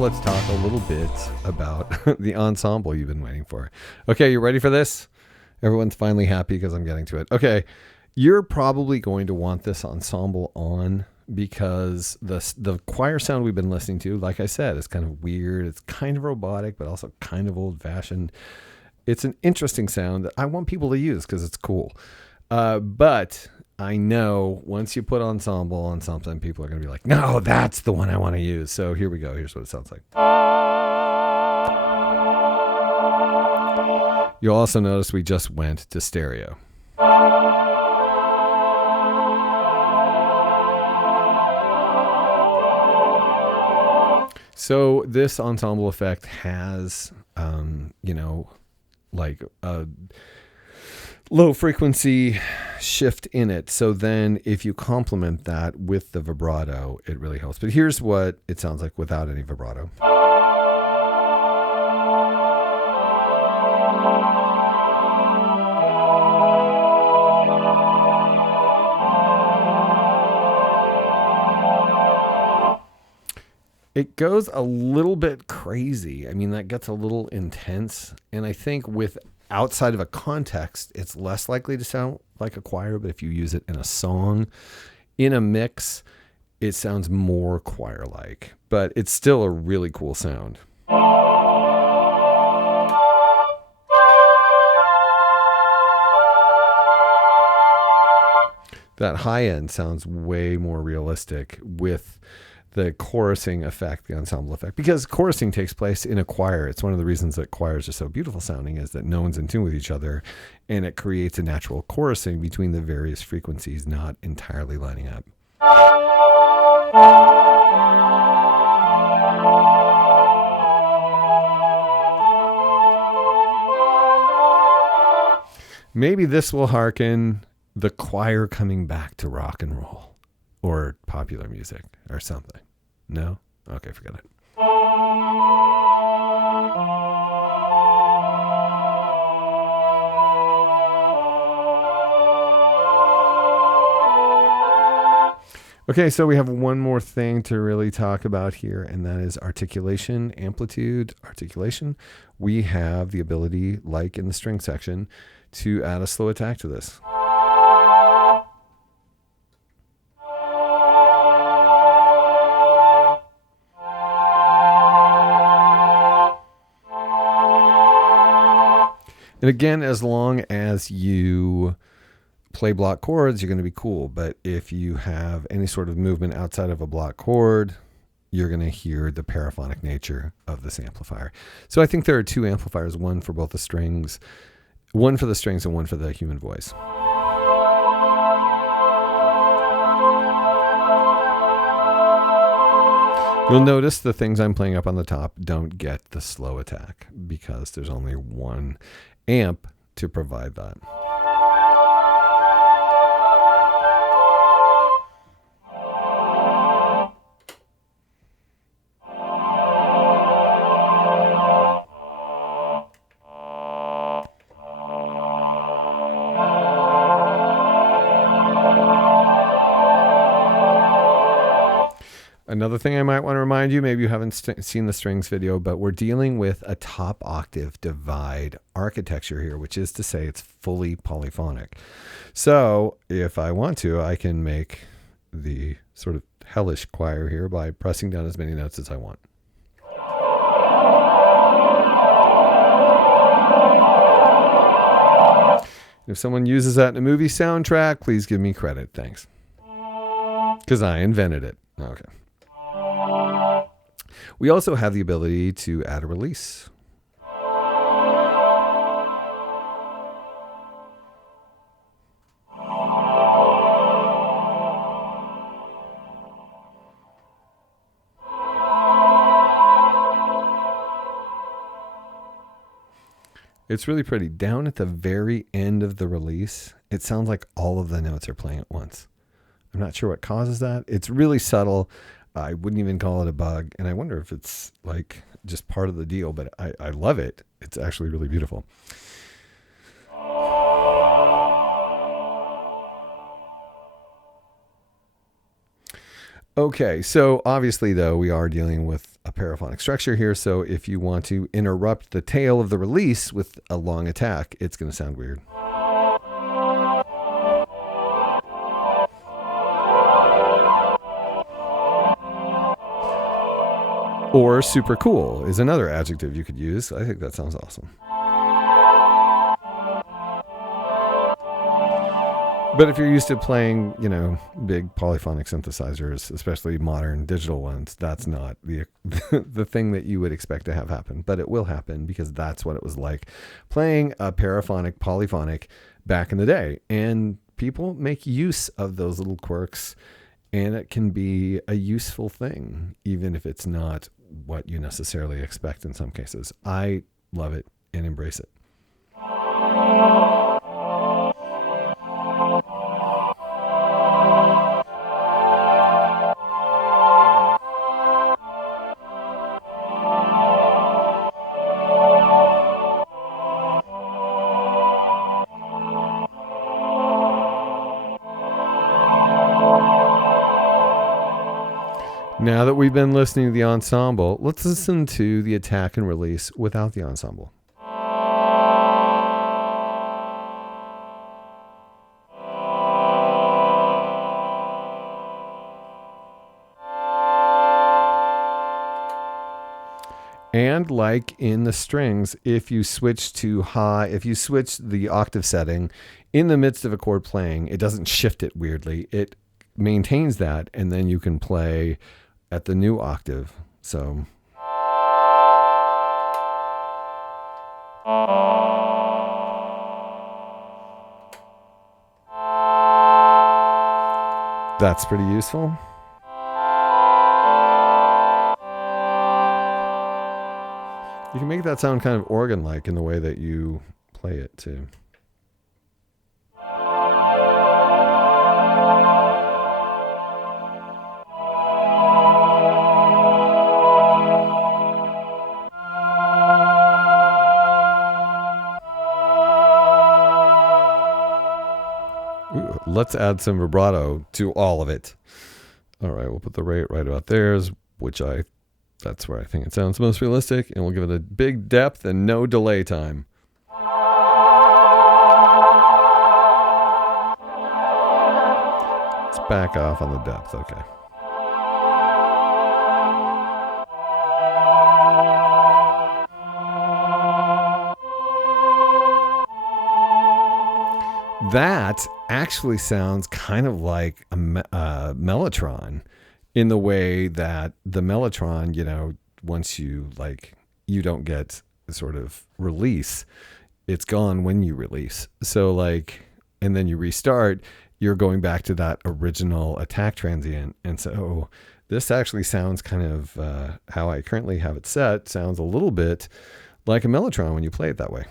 let's talk a little bit about the ensemble you've been waiting for. Okay, you ready for this? Everyone's finally happy because I'm getting to it. Okay, you're probably going to want this ensemble on because the choir sound we've been listening to, like I said, is kind of weird. It's kind of robotic, but also kind of old-fashioned. It's an interesting sound that I want people to use because it's cool. But I know once you put ensemble on something, people are going to be like, no, that's the one I want to use. So here we go. Here's what it sounds like. You'll also notice we just went to stereo. So this ensemble effect has, like a low frequency shift in it. So then if you complement that with the vibrato, it really helps. But here's what it sounds like without any vibrato. It goes a little bit crazy. I mean, that gets a little intense. And I think with outside of a context, it's less likely to sound like a choir. But if you use it in a song, in a mix, it sounds more choir-like. But it's still a really cool sound. That high end sounds way more realistic with the chorusing effect, the ensemble effect, because chorusing takes place in a choir. It's one of the reasons that choirs are so beautiful sounding is that no one's in tune with each other, and it creates a natural chorusing between the various frequencies not entirely lining up. Maybe this will hearken the choir coming back to rock and roll or popular music or something. No? Okay, forget it. Okay, so we have one more thing to really talk about here, and that is articulation, amplitude, articulation. We have the ability, like in the string section, to add a slow attack to this. And again, as long as you play block chords, you're going to be cool. But if you have any sort of movement outside of a block chord, you're going to hear the paraphonic nature of this amplifier. So I think there are two amplifiers, one for both the strings, one for the strings and one for the human voice. You'll notice the things I'm playing up on the top don't get the slow attack because there's only one amp to provide that. Another thing I might want to remind you, maybe you haven't seen the strings video, but we're dealing with a top octave divide architecture here, which is to say it's fully polyphonic. So if I want to, I can make the sort of hellish choir here by pressing down as many notes as I want. If someone uses that in a movie soundtrack, please give me credit. Thanks. Because I invented it. Okay. We also have the ability to add a release. It's really pretty. Down at the very end of the release, it sounds like all of the notes are playing at once. I'm not sure what causes that. It's really subtle. I wouldn't even call it a bug. And I wonder if it's like just part of the deal, but I love it. It's actually really beautiful. Okay, so obviously, though, we are dealing with a paraphonic structure here. So if you want to interrupt the tail of the release with a long attack, it's going to sound weird. Or super cool is another adjective you could use. I think that sounds awesome. But if you're used to playing, big polyphonic synthesizers, especially modern digital ones, that's not the the thing that you would expect to have happen. But it will happen because that's what it was like playing a paraphonic, polyphonic back in the day. And people make use of those little quirks, and it can be a useful thing, even if it's not what you necessarily expect in some cases. I love it and embrace it. Now that we've been listening to the ensemble, let's listen to the attack and release without the ensemble. And like in the strings, if you switch to high, if you switch the octave setting in the midst of a chord playing, it doesn't shift it weirdly. It maintains that, and then you can play at the new octave. So that's pretty useful. You can make that sound kind of organ-like in the way that you play it too. Ooh, let's add some vibrato to all of it. All right, we'll put the rate right about there, that's where I think it sounds most realistic, and we'll give it a big depth and no delay time. Let's back off on the depth, okay. That actually sounds kind of like a mellotron, in the way that the mellotron, once you don't get sort of release, it's gone when you release. So and then you restart, you're going back to that original attack transient. And so this actually sounds kind of how I currently have it set, sounds a little bit like a mellotron when you play it that way.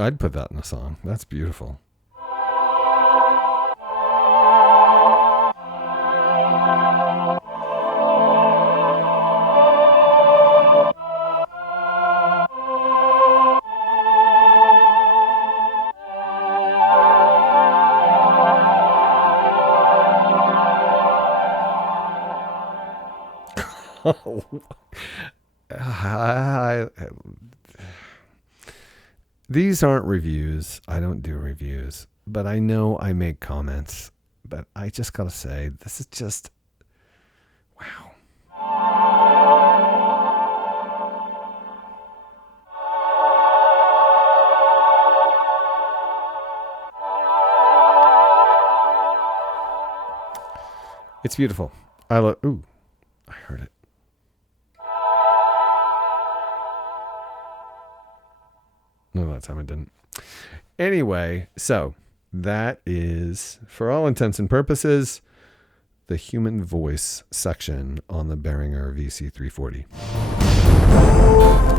I'd put that in a song. That's beautiful. These aren't reviews. I don't do reviews, but I know I make comments. But I just gotta say, this is just wow. It's beautiful. Ooh, I heard it. No, that time I didn't. Anyway, so that is, for all intents and purposes, the human voice section on the Behringer VC340.